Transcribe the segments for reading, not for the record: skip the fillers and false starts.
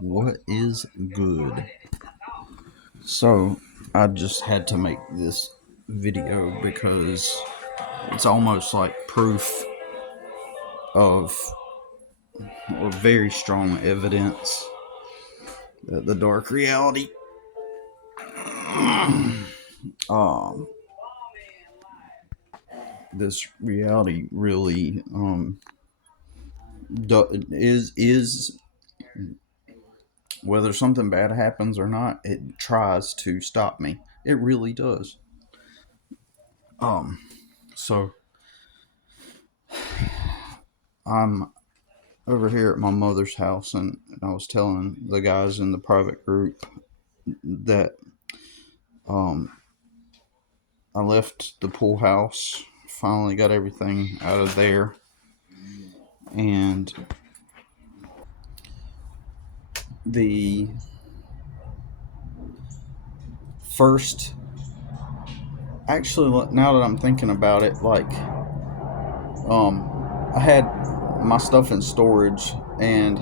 What is good? So, I just had to make this video because it's almost like proof of, or very strong evidence that the dark reality, um, this reality really is whether something bad happens or not, it tries to stop me. It really does. Um, so I'm over here at my mother's house, and I was telling the guys in the private group that um, I left the pool house, finally got everything out of there, and the first, actually, now that I'm thinking about it, like, I had my stuff in storage, and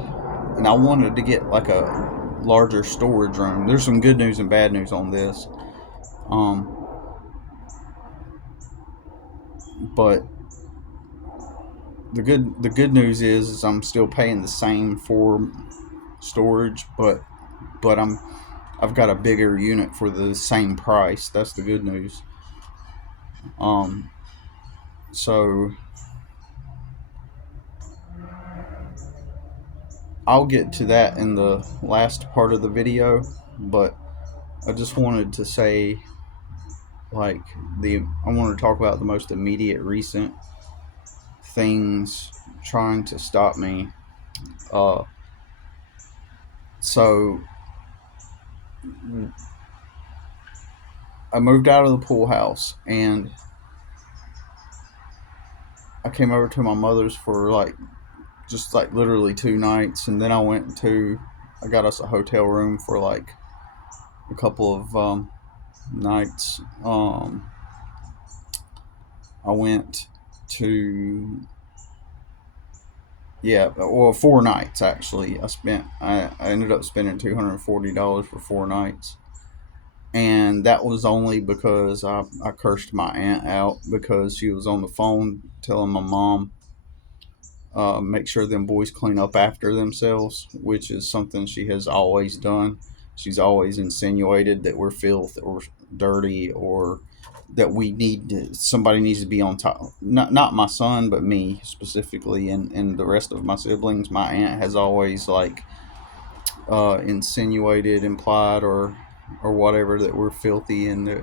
I wanted to get like a larger storage room. There's some good news and bad news on this. Um, but the good news is I'm still paying the same for storage, but I've got a bigger unit for the same price. That's the good news. Um, so I'll get to that in the last part of the video, but I just wanted to say, like, I want to talk about the most immediate recent things trying to stop me. Uh, so I moved out of the pool house, and I came over to my mother's for like just like literally 2 nights, and then I got us a hotel room for like a couple of nights. I went to, yeah, well, 4 nights actually. I ended up spending $240 for 4 nights, and that was only because I cursed my aunt out because she was on the phone telling my mom, make sure them boys clean up after themselves, which is something she has always done. She's always insinuated that we're filth or dirty, or that somebody needs to be on top. Not my son, but me specifically, and the rest of my siblings. My aunt has always like insinuated, implied, or whatever, that we're filthy, and that,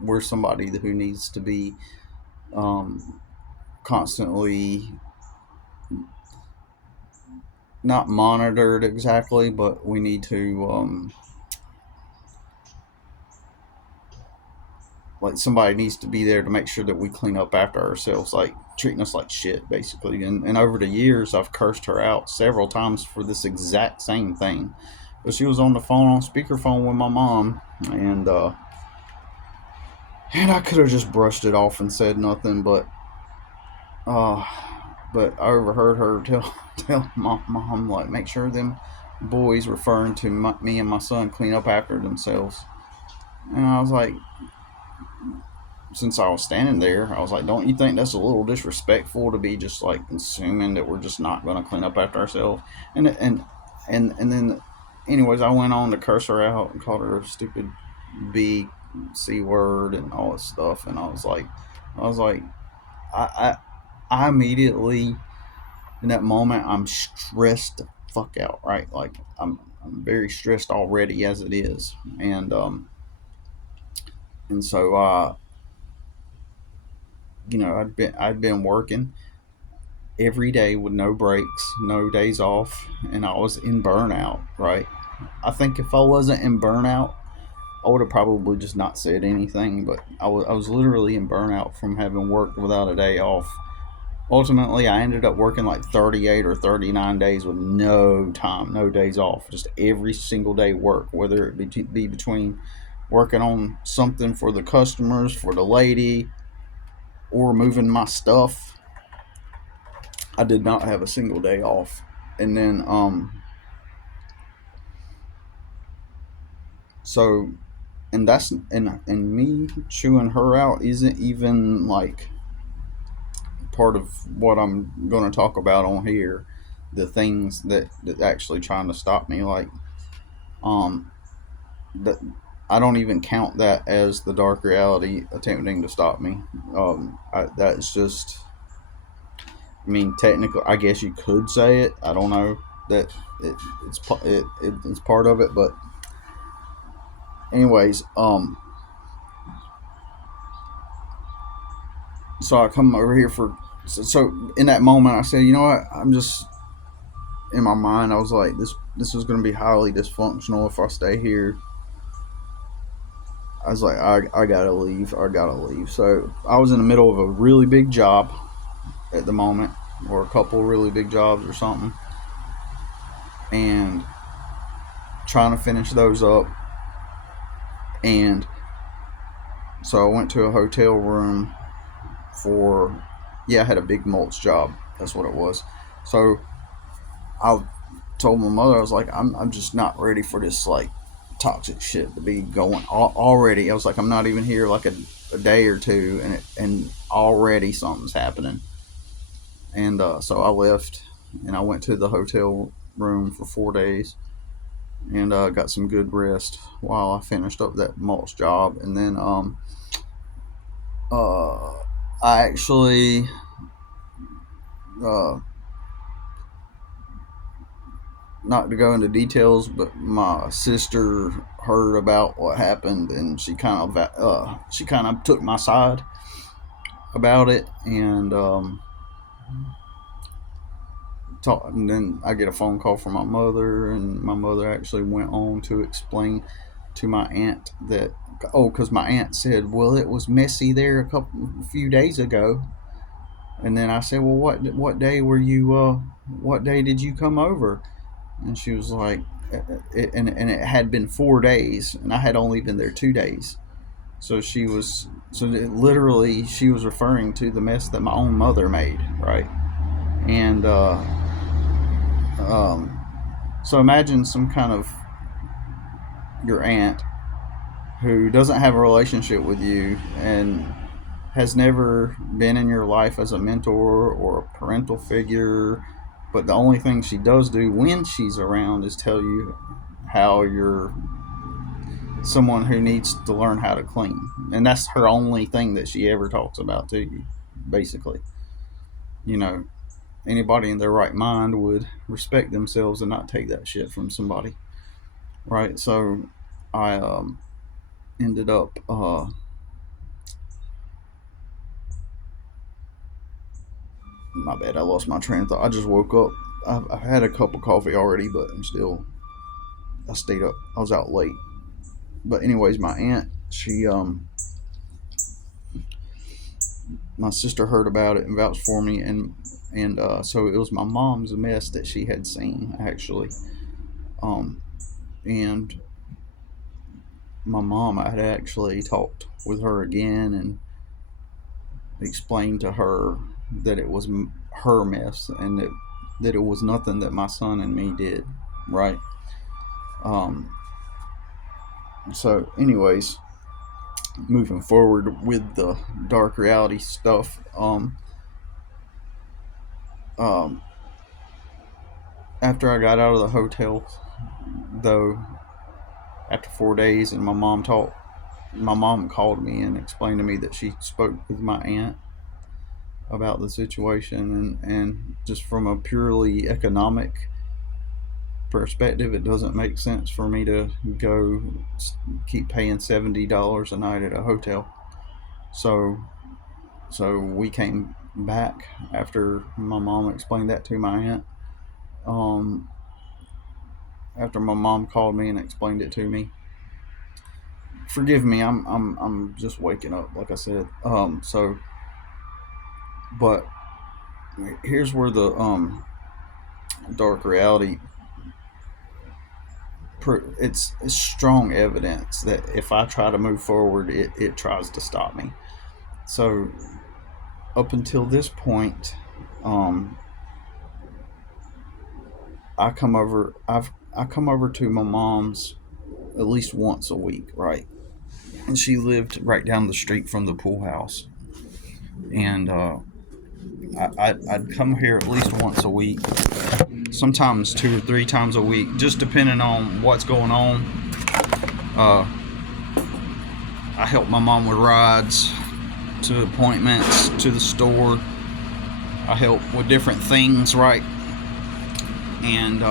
we're somebody who needs to be constantly not monitored exactly, but we need to like somebody needs to be there to make sure that we clean up after ourselves, like treating us like shit, basically. And over the years, I've cursed her out several times for this exact same thing. But she was on the phone on speakerphone with my mom, and I could have just brushed it off and said nothing, uh, but I overheard her tell my mom, like, make sure them boys, referring to me and my son, clean up after themselves. And I was like, since I was standing there, I was like, don't you think that's a little disrespectful to be just like assuming that we're just not going to clean up after ourselves? And then, anyways, I went on to curse her out and called her a stupid B C word and all this stuff. And I was like, I, I immediately, in that moment, I'm stressed the fuck out, right? Like, I'm very stressed already as it is, and so I'd been working every day with no breaks, no days off, and I was in burnout, right? I think if I wasn't in burnout, I would have probably just not said anything, but I was literally in burnout from having worked without a day off. Ultimately, I ended up working like 38 or 39 days with no time, no days off, just every single day work, whether it be between working on something for the customers, for the lady, or moving my stuff. I did not have a single day off. and then so and that's and me chewing her out isn't even like part of what I'm going to talk about on here. The things that actually trying to stop me, like um that I don't even count that as the dark reality attempting to stop me. That's just, I mean, technically, I guess you could say it. I don't know that it, it's part of it, but anyways, so I come over here for so in that moment I said, you know what, I'm just in my mind I was like, this is going to be highly dysfunctional if I stay here. I was like, I gotta leave. I gotta leave. So I was in the middle of a really big job at the moment, or a couple really big jobs or something, and trying to finish those up. And so I went to a hotel room for, yeah, I had a big mulch job. That's what it was. So I told my mother, I was like, I'm just not ready for this like toxic shit to be going already. I was like, I'm not even here like a day or two, and already something's happening. And so I left, and I went to the hotel room for 4 days, and got some good rest while I finished up that mulch job. And then uh, I actually uh, not to go into details, but my sister heard about what happened, and she kind of took my side about it, and and then I get a phone call from my mother, and my mother actually went on to explain to my aunt that, oh, because my aunt said, well, it was messy there a few days ago. And then I said, well, what day were you? What day did you come over? And she was like, and it had been 4 days, and I had only been there 2 days. So literally she was referring to the mess that my own mother made, right? And um, so imagine some kind of your aunt who doesn't have a relationship with you and has never been in your life as a mentor or a parental figure, but the only thing she does do when she's around is tell you how you're someone who needs to learn how to clean. And that's her only thing that she ever talks about to you, basically. You know, anybody in their right mind would respect themselves and not take that shit from somebody, right? So I ended up my bad, I lost my train of thought. I just woke up. I had a cup of coffee already, but I stayed up. I was out late. But anyways, my aunt, my sister heard about it and vouched for me, and so it was my mom's mess that she had seen actually, um, and my mom, I had actually talked with her again and explained to her that it was her mess, and that it was nothing that my son and me did, right? Um, so, anyways, moving forward with the dark reality stuff, um, after I got out of the hotel, though, after 4 days, and my mom called me and explained to me that she spoke with my aunt about the situation, and just from a purely economic perspective, it doesn't make sense for me to go keep paying $70 a night at a hotel. So we came back after my mom explained that to my aunt. Um, After my mom called me and explained it to me. Forgive me, I'm just waking up, like I said. But here's where the dark reality, it's strong evidence that if I try to move forward, it tries to stop me. So up until this point, um, I come over. I come over to my mom's at least once a week, right? And she lived right down the street from the pool house, and I'd come here at least once a week, sometimes 2 or 3 times a week, just depending on what's going on. Uh, I help my mom with rides to appointments, to the store. I help with different things, right? And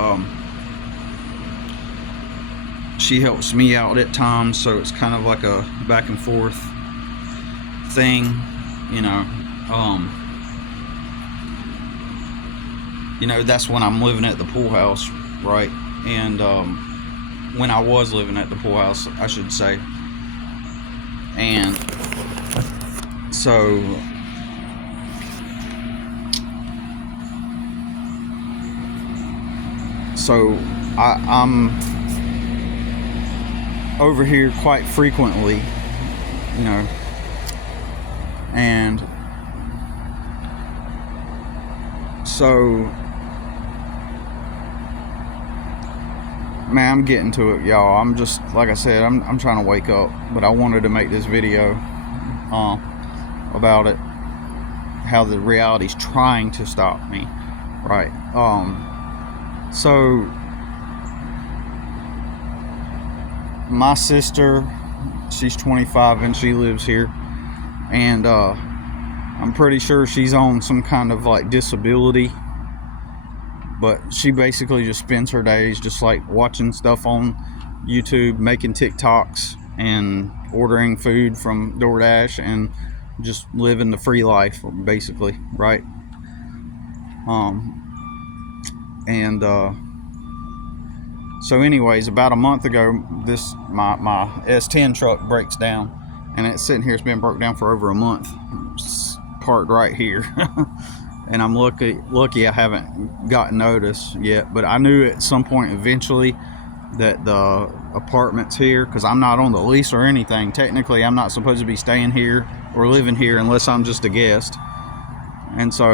she helps me out at times, so it's kind of like a back and forth thing, you know. That's when I'm living at the pool house, right? And when I was living at the pool house, I should say. And so I'm over here quite frequently, and so, man, I'm getting to it, y'all. I'm just, like I said, I'm trying to wake up, but I wanted to make this video about it, how the reality's trying to stop me, right? So my sister, she's 25 and she lives here, and I'm pretty sure she's on some kind of like disability, but she basically just spends her days just like watching stuff on YouTube, making TikToks and ordering food from DoorDash and just living the free life, basically, right? So anyways, about a month ago, my S10 truck breaks down, and it's sitting here. It's been broke down for over a month. It's parked right here. And I'm lucky I haven't gotten notice yet, but I knew at some point eventually that the apartment's here, because I'm not on the lease or anything. Technically, I'm not supposed to be staying here or living here unless I'm just a guest. And so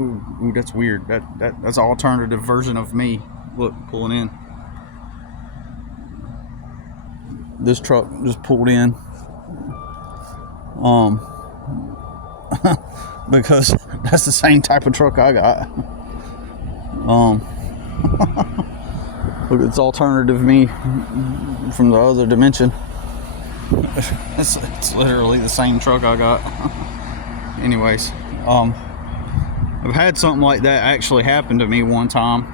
ooh, that's weird. That's an alternative version of me. Look, pulling in. This truck just pulled in. Because that's the same type of truck I got. Look, it's alternative me from the other dimension. It's literally the same truck I got. Anyways, I've had something like that actually happen to me one time.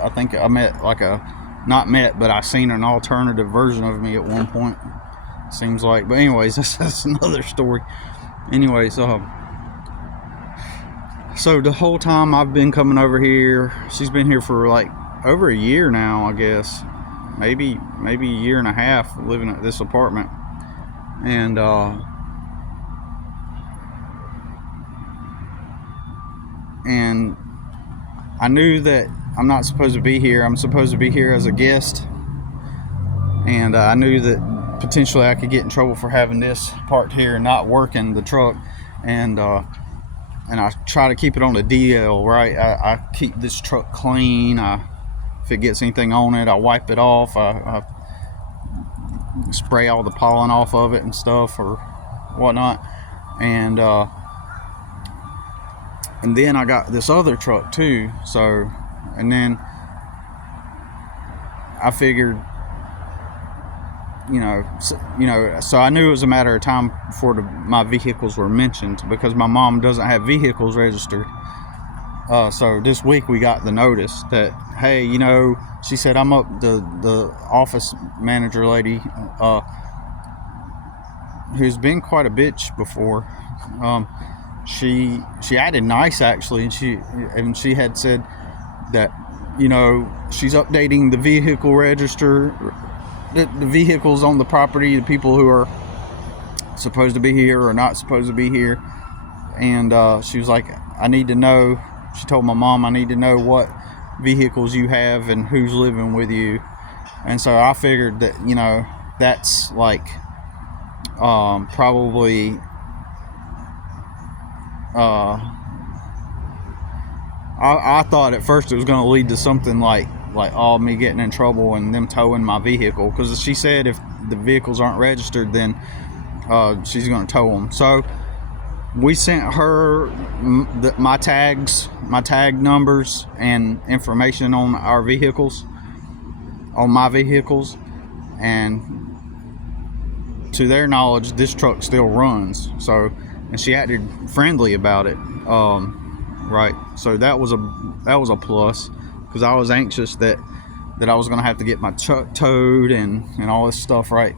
I think I met but I seen an alternative version of me at one point, seems like. But anyways, that's another story. Anyways, so the whole time I've been coming over here, she's been here for like over a year now, I guess. Maybe a year and a half living at this apartment. And I knew that I'm not supposed to be here. I'm supposed to be here as a guest. And I knew that potentially I could get in trouble for having this parked here and not working the truck. And I try to keep it on the DL, right? I keep this truck clean. If it gets anything on it, I wipe it off. I spray all the pollen off of it and stuff or whatnot. And then I got this other truck too. So, and then I figured, so I knew it was a matter of time before my vehicles were mentioned, because my mom doesn't have vehicles registered. So this week we got the notice that, hey, she said, I'm up, the office manager lady, who's been quite a bitch before. She acted nice actually, and she had said that, she's updating the vehicle register, the vehicles on the property, the people who are supposed to be here or not supposed to be here. And she was like, I need to know, she told my mom, I need to know what vehicles you have and who's living with you. And so I figured that, that's like probably I thought at first it was going to lead to something like oh, me getting in trouble and them towing my vehicle, because she said if the vehicles aren't registered, then she's going to tow them. So we sent her my tag numbers and information on our vehicles, on my vehicles, and to their knowledge, this truck still runs. So, and she acted friendly about it. Right. So that was a plus, because I was anxious that I was going to have to get my truck towed and all this stuff, right?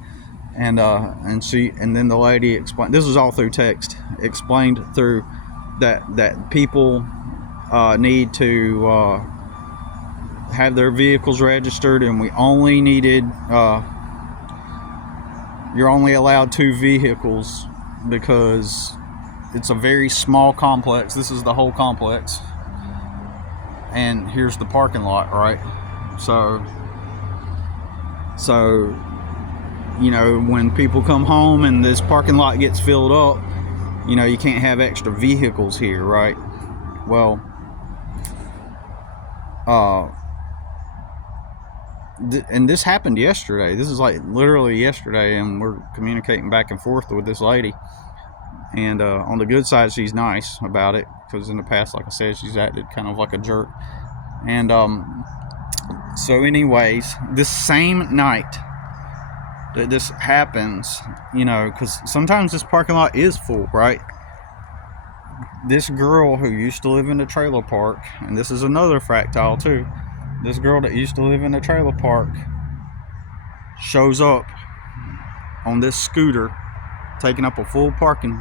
And then the lady explained, this was all through text, explained through that people need to have their vehicles registered, and we only needed you're only allowed 2 vehicles because it's a very small complex. This is the whole complex, and here's the parking lot, right? So you know, when people come home and this parking lot gets filled up, you know, you can't have extra vehicles here, right? Well, and this happened yesterday. This is like literally yesterday, and we're communicating back and forth with this lady. And on the good side, she's nice about it, because in the past, like I said, she's acted kind of like a jerk. And so anyways, this same night that this happens, you know, because sometimes this parking lot is full, right? This girl who used to live in the trailer park, and this is another fractile too, this girl that used to live in the trailer park shows up on this scooter, taking up a full parking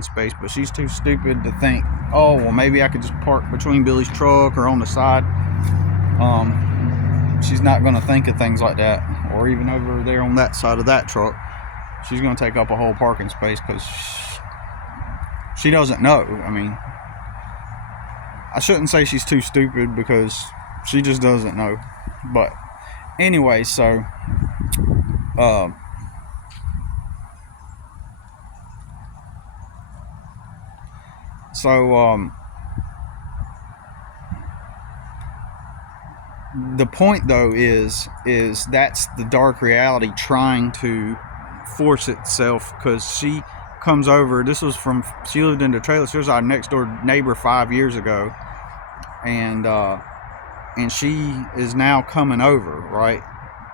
space, but she's too stupid to think, oh, well, maybe I could just park between Billy's truck or on the side. She's not going to think of things like that, or even over there on that side of that truck. She's going to take up a whole parking space because she doesn't know. I mean, I shouldn't say she's too stupid, because she just doesn't know. But anyway, so the point though is that's the dark reality trying to force itself, because she comes over. She lived in the trailer. She was our next door neighbor 5 years ago, and she is now coming over, right,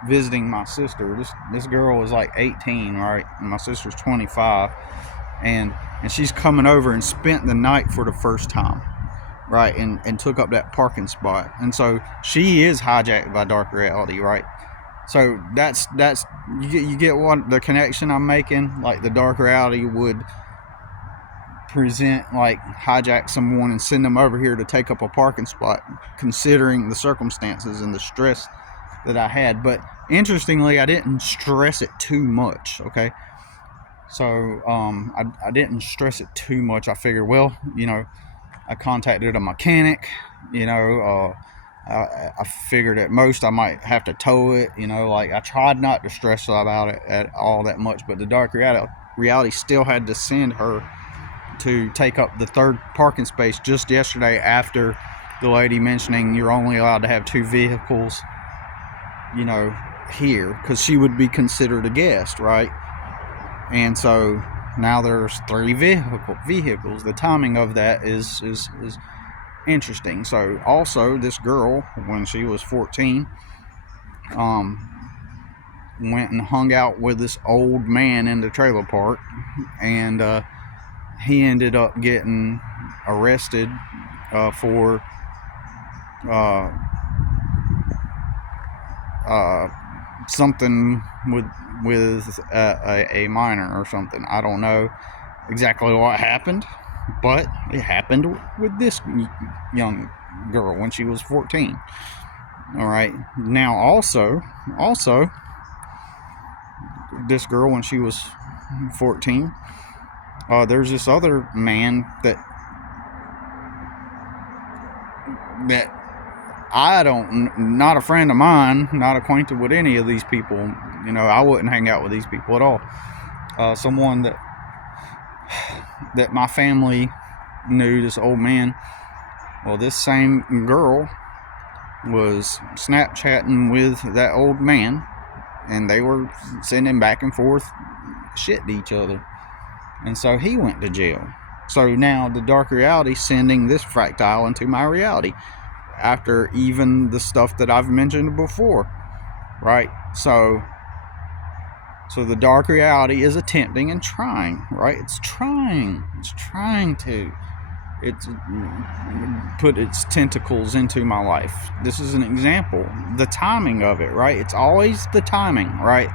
visiting my sister. This girl is like 18, right, and my sister's 25, and she's coming over and spent the night for the first time, right, and took up that parking spot. And so she is hijacked by dark reality, right? So that's you get what the connection I'm making. Like, the dark reality would present, like, hijack someone and send them over here to take up a parking spot, considering the circumstances and the stress that I had. But interestingly, I didn't stress it too much, okay? So I didn't stress it too much. I figured, well, you know, I contacted a mechanic, you know, I figured at most I might have to tow it, you know, like, I tried not to stress about it at all that much. But the dark reality still had to send her to take up the 3rd parking space just yesterday, after the lady mentioning you're only allowed to have 2 vehicles, you know, here, because she would be considered a guest, right? And so now there's 3 vehicles. The timing of that is interesting. So also, this girl, when she was 14, went and hung out with this old man in the trailer park, and he ended up getting arrested for something with a minor or something. I don't know exactly what happened, but it happened with this young girl when she was 14. All right. Now, also, this girl, when she was 14, there's this other man that not a friend of mine, not acquainted with any of these people. You know, I wouldn't hang out with these people at all. Someone that my family knew, this old man. Well, this same girl was Snapchatting with that old man, and they were sending back and forth shit to each other. And so he went to jail. So now the dark reality sending this fractile into my reality after even the stuff that I've mentioned before, right? So the dark reality is attempting and trying, right? It's trying to put its tentacles into my life. This is an example. The timing of it, right? It's always the timing, right?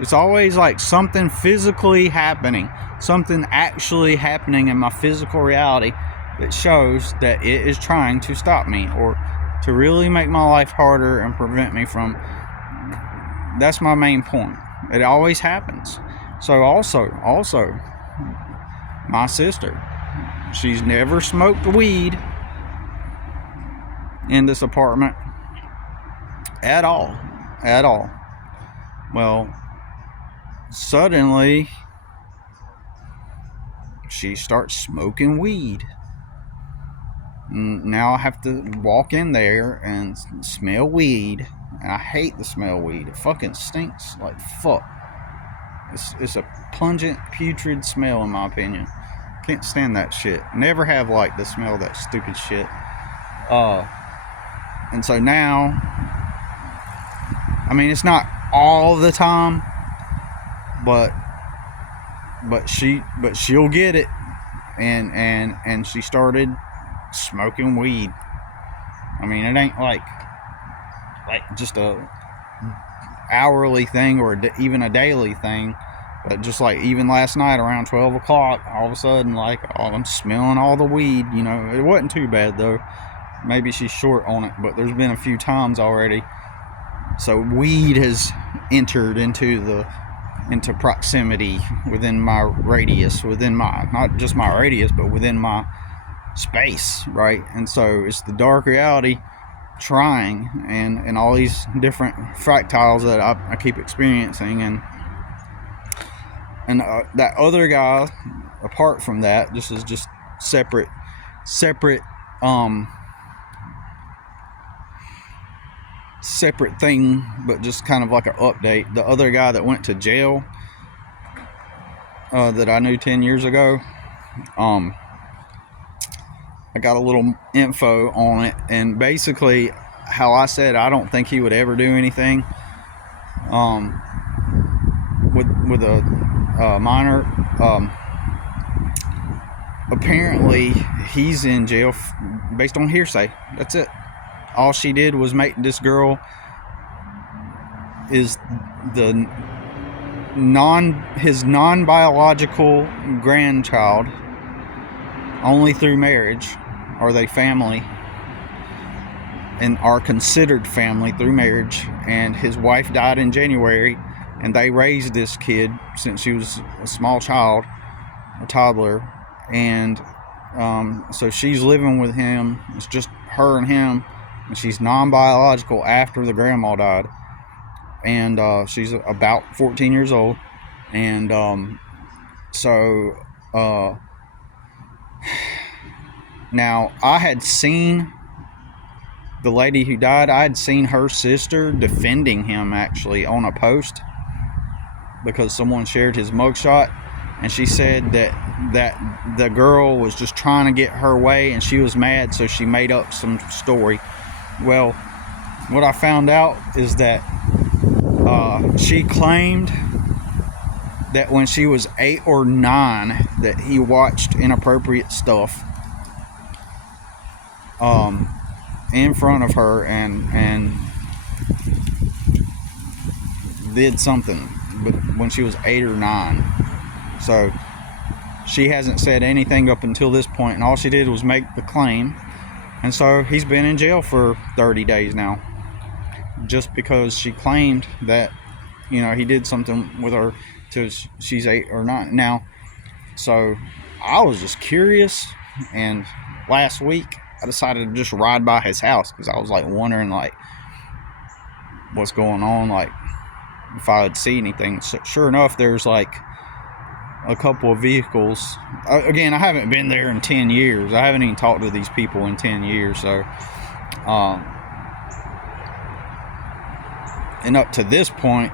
It's always like something physically happening, something actually happening in my physical reality that shows that it is trying to stop me or to really make my life harder and prevent me from. That's my main point. It always happens. So also my sister, she's never smoked weed in this apartment at all. Well, suddenly she starts smoking weed. Now I have to walk in there and smell weed. And I hate the smell of weed. It fucking stinks like fuck. It's a pungent, putrid smell in my opinion. Can't stand that shit. Never have liked the smell of that stupid shit. And so now, I mean, it's not all the time, but she'll get it, and she started smoking weed. I mean, it ain't like just a hourly thing or even a daily thing, but just like even last night around 12 o'clock, all of a sudden, like, oh, I'm smelling all the weed. You know, it wasn't too bad though. Maybe she's short on it, but there's been a few times already. So weed has entered into proximity within my radius, within my, not just my radius, but within my space, right? And so it's the dark reality trying, and all these different fractals that I keep experiencing, and that other guy, apart from that, this is just separate thing, but just kind of like an update. The other guy that went to jail, that I knew 10 years ago, I got a little info on it, and basically how I said I don't think he would ever do anything with a minor. Apparently he's in jail based on hearsay. That's it. All she did was make this girl is his non-biological grandchild only through marriage. Are they family and are considered family through marriage? And his wife died in January, and they raised this kid since she was a small child, a toddler, and so she's living with him. It's just her and him, and she's non-biological after the grandma died, and she's about 14 years old. And now I had seen the lady who died. I had seen her sister defending him actually on a post because someone shared his mugshot, and she said that the girl was just trying to get her way and she was mad, so she made up some story. Well, what I found out is that she claimed that when she was 8 or 9 that he watched inappropriate stuff in front of her and did something, but when she was 8 or 9. So she hasn't said anything up until this point, and all she did was make the claim. And so he's been in jail for 30 days now, just because she claimed that, you know, he did something with her till she's 8 or 9 now. So I was just curious, and last week I decided to just ride by his house because I was like wondering like what's going on, like if I would see anything. So sure enough, there's like a couple of vehicles. Again, I haven't been there in 10 years. I haven't even talked to these people in 10 years. So, and up to this point,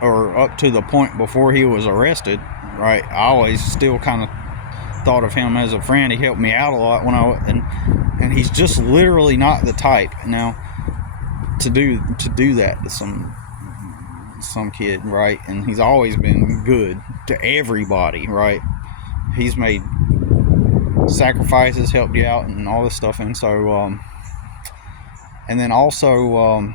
or up to the point before he was arrested, right, I always still kind of thought of him as a friend. He helped me out a lot when and he's just literally not the type now to do that to some kid, right? And he's always been good to everybody, right? He's made sacrifices, helped you out, and all this stuff. And so, and then also,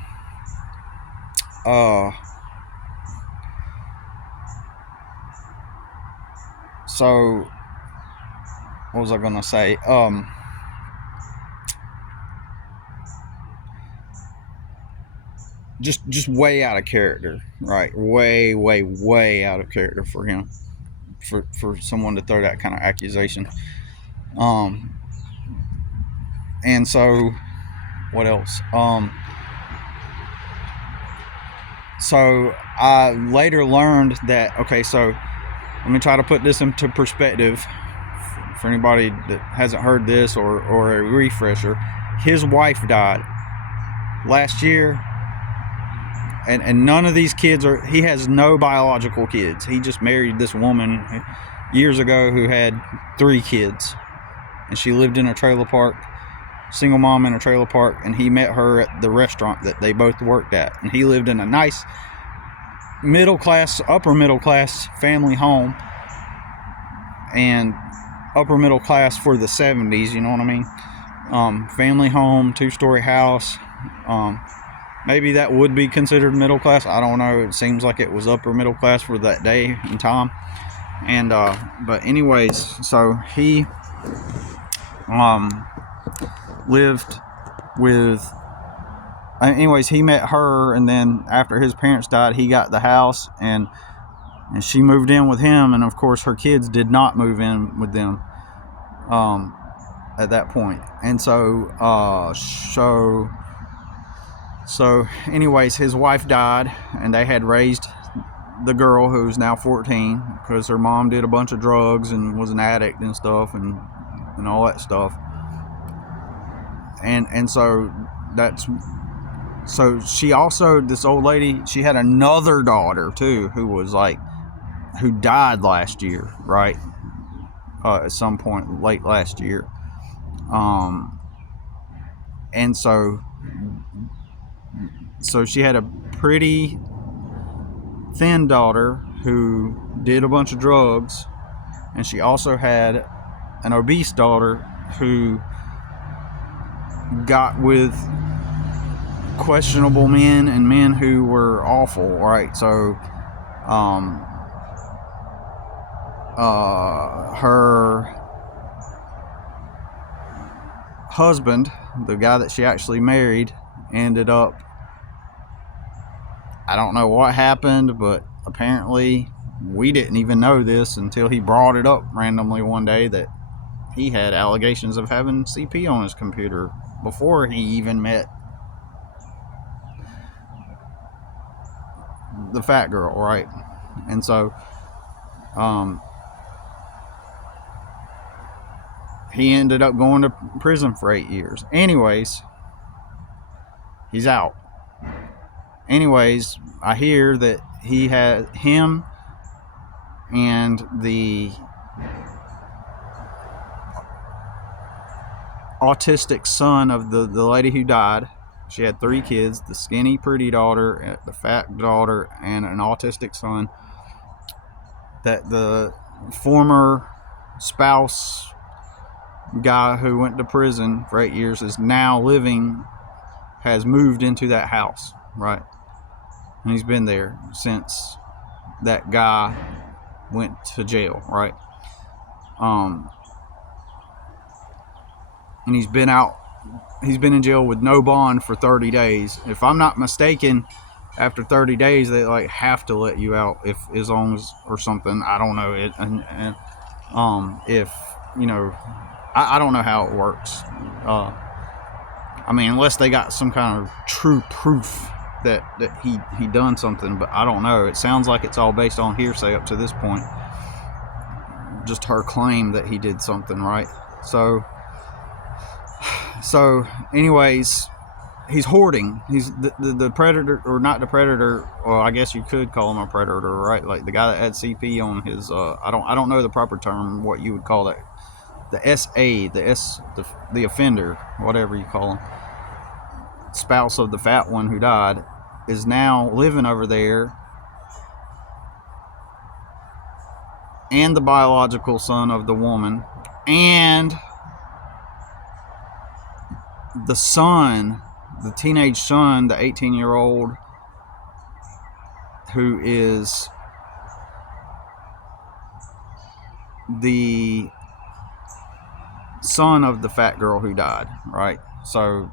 so what was I gonna say? Just way out of character, right? Way out of character for him, for someone to throw that kind of accusation. And so what else? So I later learned that, okay, so let me try to put this into perspective for anybody that hasn't heard this, or a refresher. His wife died last year, and none of these kids he has no biological kids. He just married this woman years ago who had 3 kids, and she lived in a trailer park, single mom in a trailer park, and he met her at the restaurant that they both worked at. And he lived in a nice upper middle class family home, and upper middle class for the 70s, you know what I mean? Family home, 2-story house. Maybe that would be considered middle class. I don't know. It seems like it was upper middle class for that day and time. And but anyways, so he lived with. Anyways, he met her, and then after his parents died, he got the house, and she moved in with him. And of course, her kids did not move in with them at that point. And so anyways, his wife died, and they had raised the girl, who's now 14, because her mom did a bunch of drugs and was an addict and stuff, and all that stuff. And so so she also, this old lady, she had another daughter too, who died last year, right? At some point late last year. And so she had a pretty thin daughter who did a bunch of drugs, and she also had an obese daughter who got with questionable men and men who were awful, right? So her husband, the guy that she actually married, ended up, I don't know what happened, but apparently we didn't even know this until he brought it up randomly one day, that he had allegations of having CP on his computer before he even met the fat girl, right? And so he ended up going to prison for 8 years. Anyways, he's out. Anyways, I hear that him and the autistic son of the lady who died. She had 3 kids, the skinny pretty daughter, the fat daughter, and an autistic son, that the former spouse guy who went to prison for 8 years has moved into that house, right? And he's been there since that guy went to jail, right? And he's been in jail with no bond for 30 days. If I'm not mistaken, after 30 days, they have to let you out as long as, or something. I don't know it. If, I don't know how it works. I mean, unless they got some kind of true proof that he done something, but I don't know. It sounds like it's all based on hearsay up to this point. just her claim that he did something, right? So anyways, he's hoarding. He's the predator, or not the predator. Well, I guess you could call him a predator, right? Like the guy that had CP on his. I don't know the proper term. What you would call that? The SA, the offender, whatever you call him. Spouse of the fat one who died, is now living over there, and the biological son of the woman, and the son, the teenage son, the 18-year-old, who is the son of the fat girl who died, right? So,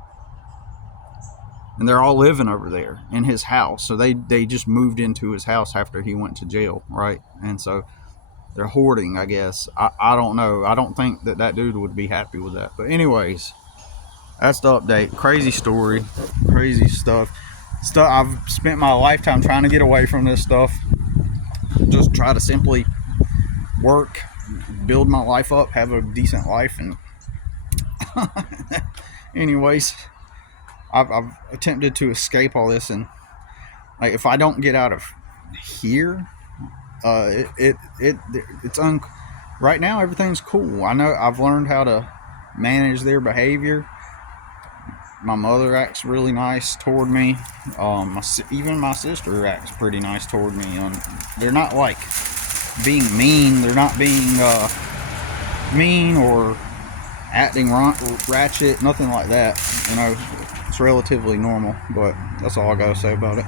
and they're all living over there in his house. So they just moved into his house after he went to jail, right? And so they're hoarding, I guess. I don't know. I don't think that dude would be happy with that. But anyways, that's the update. Crazy story, crazy stuff. I've spent my lifetime trying to get away from this stuff. Just try to simply work, build my life up, have a decent life, and anyways, I've attempted to escape all this, and like if I don't get out of here, right now everything's cool. I know I've learned how to manage their behavior. My mother acts really nice toward me. Even my sister acts pretty nice toward me. They're not like being mean. They're not being mean or acting ratchet. Nothing like that. You know, it's relatively normal. But that's all I gotta say about it.